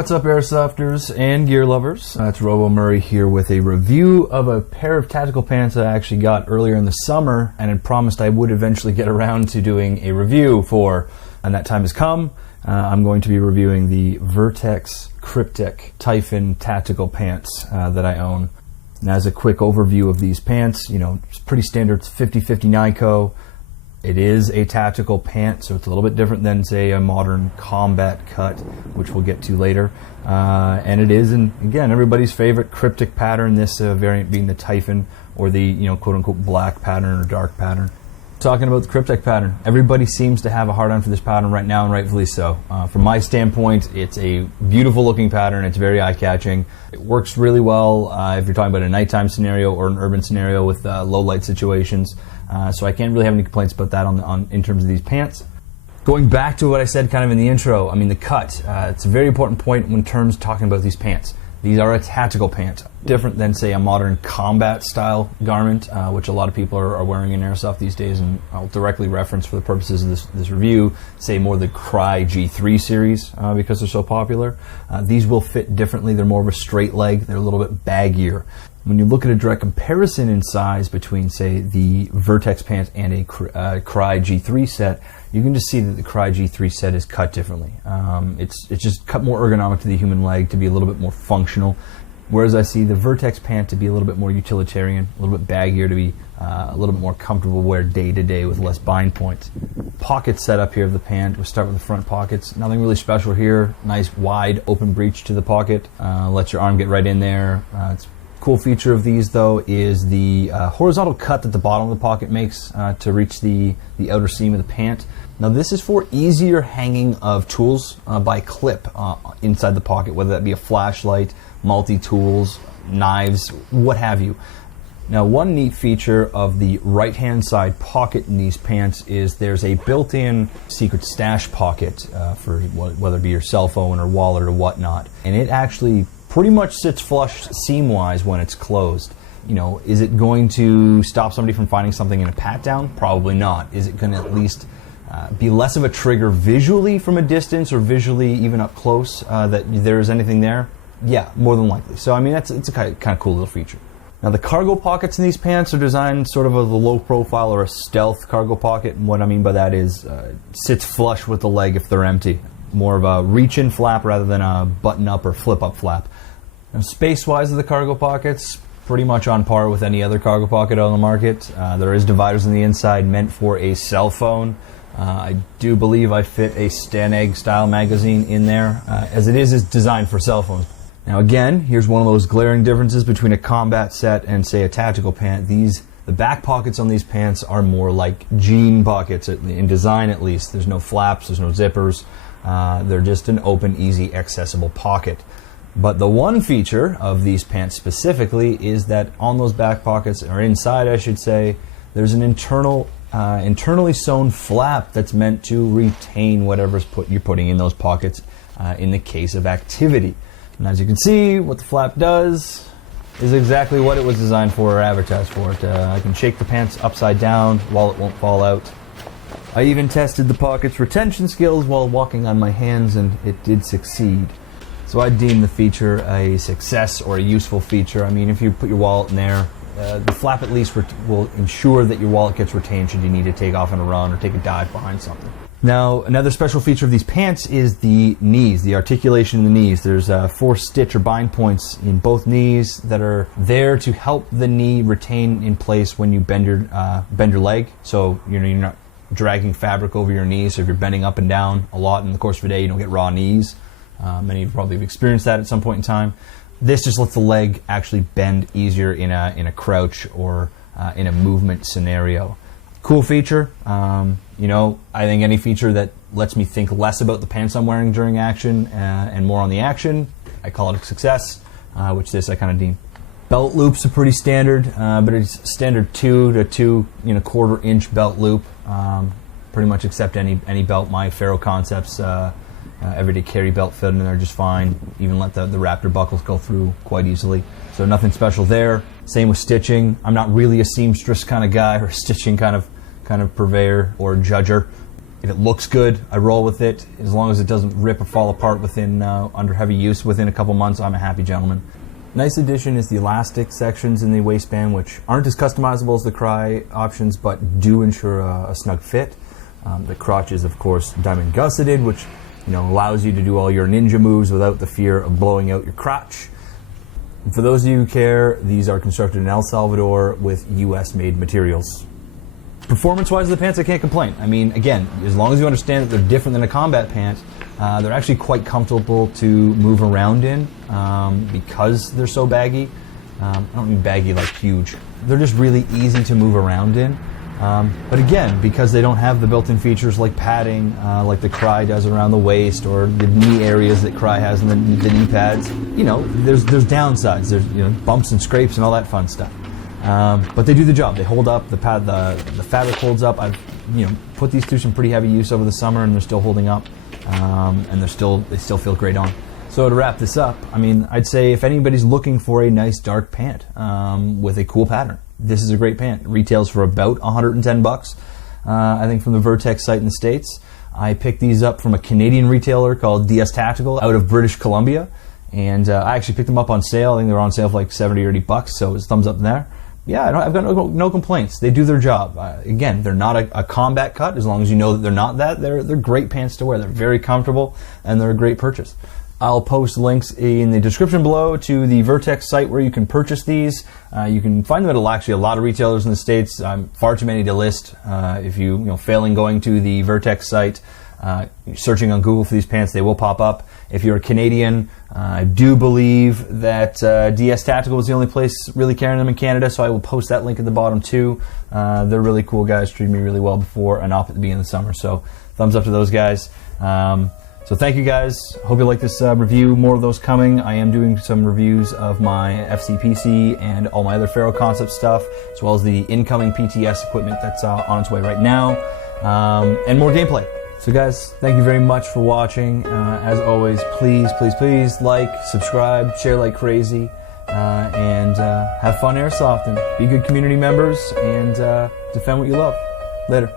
what's up, airsofters and gear lovers? It's Robo Murray here with a review of a pair of tactical pants I actually got earlier in the summer and had promised I would eventually get around to doing a review for, and that time has come. I'm going to be reviewing the Vertx Kryptek Typhon tactical pants that I own. And as a quick overview of these pants, you know, it's pretty standard. It's 50-50 NICO. It is a tactical pant, so it's a little bit different than, say, a modern combat cut, which we'll get to later. And it is, again, everybody's favorite Kryptek pattern, this variant being the Typhon, or the, you know, quote-unquote black pattern or dark pattern. Talking about the Kryptek pattern, everybody seems to have a hard-on for this pattern right now, and rightfully so. From my standpoint, it's a beautiful-looking pattern. It's very eye-catching. It works really well if you're talking about a nighttime scenario or an urban scenario with low-light situations. So I can't really have any complaints about that in terms of these pants. Going back to what I said kind of in the intro, I mean the cut, it's a very important point when terms talking about these pants. These are a tactical pant, different than, say, a modern combat style garment, which a lot of people are wearing in airsoft these days, and I'll directly reference for the purposes of this review, say more the Cry G3 series because they're so popular. These will fit differently. They're more of a straight leg. They're a little bit baggier. When you look at a direct comparison in size between, say, the Vertx pant and a Cry G3 set, you can just see that the Cry G3 set is cut differently. It's just cut more ergonomic to the human leg, to be a little bit more functional, whereas I see the Vertx pant to be a little bit more utilitarian, a little bit baggier, to be a little bit more comfortable wear day to day with less bind points. Pocket setup here of the pant, we'll start with the front pockets. Nothing really special here. Nice wide open breech to the pocket. Let your arm get right in there. It's cool feature of these, though, is the horizontal cut that the bottom of the pocket makes to reach the outer seam of the pant. Now, this is for easier hanging of tools by clip inside the pocket, whether that be a flashlight, multi-tools, knives, what have you. Now, one neat feature of the right-hand side pocket in these pants is there's a built-in secret stash pocket for whether it be your cell phone or wallet or whatnot, and it actually pretty much sits flush seam-wise when it's closed. You know, is it going to stop somebody from finding something in a pat-down? Probably not. Is it going to at least be less of a trigger visually from a distance or visually even up close that there is anything there? Yeah, more than likely. So, I mean, it's a kind of cool little feature. Now, the cargo pockets in these pants are designed sort of as a low profile or a stealth cargo pocket, and what I mean by that is sits flush with the leg if they're empty. More of a reach-in flap rather than a button-up or flip-up flap. Now, space-wise of the cargo pockets, pretty much on par with any other cargo pocket on the market. There is dividers on the inside meant for a cell phone. I do believe I fit a Staneg style magazine in there, as it is designed for cell phones. Now again, here's one of those glaring differences between a combat set and, say, a tactical pant. The back pockets on these pants are more like jean pockets, in design at least. There's no flaps, there's no zippers. They're just an open, easy, accessible pocket. But the one feature of these pants specifically is that on those back pockets, or inside I should say, there's an internally sewn flap that's meant to retain whatever's you're putting in those pockets in the case of activity. And as you can see, what the flap does is exactly what it was designed for or advertised for. I can shake the pants upside down while it won't fall out. I even tested the pocket's retention skills while walking on my hands, and it did succeed. So I deem the feature a success or a useful feature. I mean, if you put your wallet in there, the flap at least will ensure that your wallet gets retained should you need to take off on a run or take a dive behind something. Now, another special feature of these pants is the knees, the articulation in the knees. There's 4 stitch or bind points in both knees that are there to help the knee retain in place when you bend your leg. So you're not dragging fabric over your knees. So if you're bending up and down a lot in the course of a day, you don't get raw knees. Many of you probably have experienced that at some point in time. This just lets the leg actually bend easier in a crouch or in a movement scenario. Cool feature. You know, I think any feature that lets me think less about the pants I'm wearing during action and more on the action, I call it a success, which this I kind of deem. Belt loops are pretty standard, but it's standard 2 to 2¼ inch belt loop. Pretty much accept any belt. My Ferro Concepts everyday carry belt fit in there just fine. Even let the Raptor buckles go through quite easily. So nothing special there. Same with stitching. I'm not really a seamstress kind of guy or a stitching kind of purveyor or judger. If it looks good, I roll with it. As long as it doesn't rip or fall apart within under heavy use within a couple months, I'm a happy gentleman. Nice addition is the elastic sections in the waistband, which aren't as customizable as the Cry options, but do ensure a snug fit. The crotch is, of course, diamond gusseted, which allows you to do all your ninja moves without the fear of blowing out your crotch. And for those of you who care, these are constructed in El Salvador with US-made materials. Performance-wise of the pants, I can't complain. I mean, again, as long as you understand that they're different than a combat pant, they're actually quite comfortable to move around in because they're so baggy. I don't mean baggy like huge. They're just really easy to move around in. But again, because they don't have the built-in features like padding, like the Cry does around the waist, or the knee areas that Cry has in the knee pads, there's downsides. There's bumps and scrapes and all that fun stuff. But they do the job. They hold up. The fabric holds up. I've put these through some pretty heavy use over the summer, and they're still holding up, and they still feel great on. So to wrap this up, I mean, I'd say if anybody's looking for a nice dark pant with a cool pattern, this is a great pant. It retails for about $110, I think, from the Vertx site in the States. I picked these up from a Canadian retailer called bdus Tactical out of British Columbia, and I actually picked them up on sale. I think they were on sale for like $70 or $80, so it's thumbs up there. Yeah, I've got no complaints. They do their job. Again, they're not a combat cut. As long as you know that they're not that, they're great pants to wear. They're very comfortable, and they're a great purchase. I'll post links in the description below to the Vertx site where you can purchase these. You can find them at actually a lot of retailers in the States. Far too many to list. If you failing going to the Vertx site, searching on Google for these pants, they will pop up. If you're a Canadian, I do believe that bdus Tactical is the only place really carrying them in Canada, so I will post that link at the bottom too. They're really cool guys, treated me really well before and up at the beginning of the summer, so thumbs up to those guys. So thank you guys. Hope you like this review. More of those coming. I am doing some reviews of my FCPC and all my other Ferro Concepts stuff, as well as the incoming PTS equipment that's on its way right now, and more gameplay. So guys, thank you very much for watching. As always, please, please, please like, subscribe, share like crazy, and have fun airsofting. Be good community members and defend what you love. Later.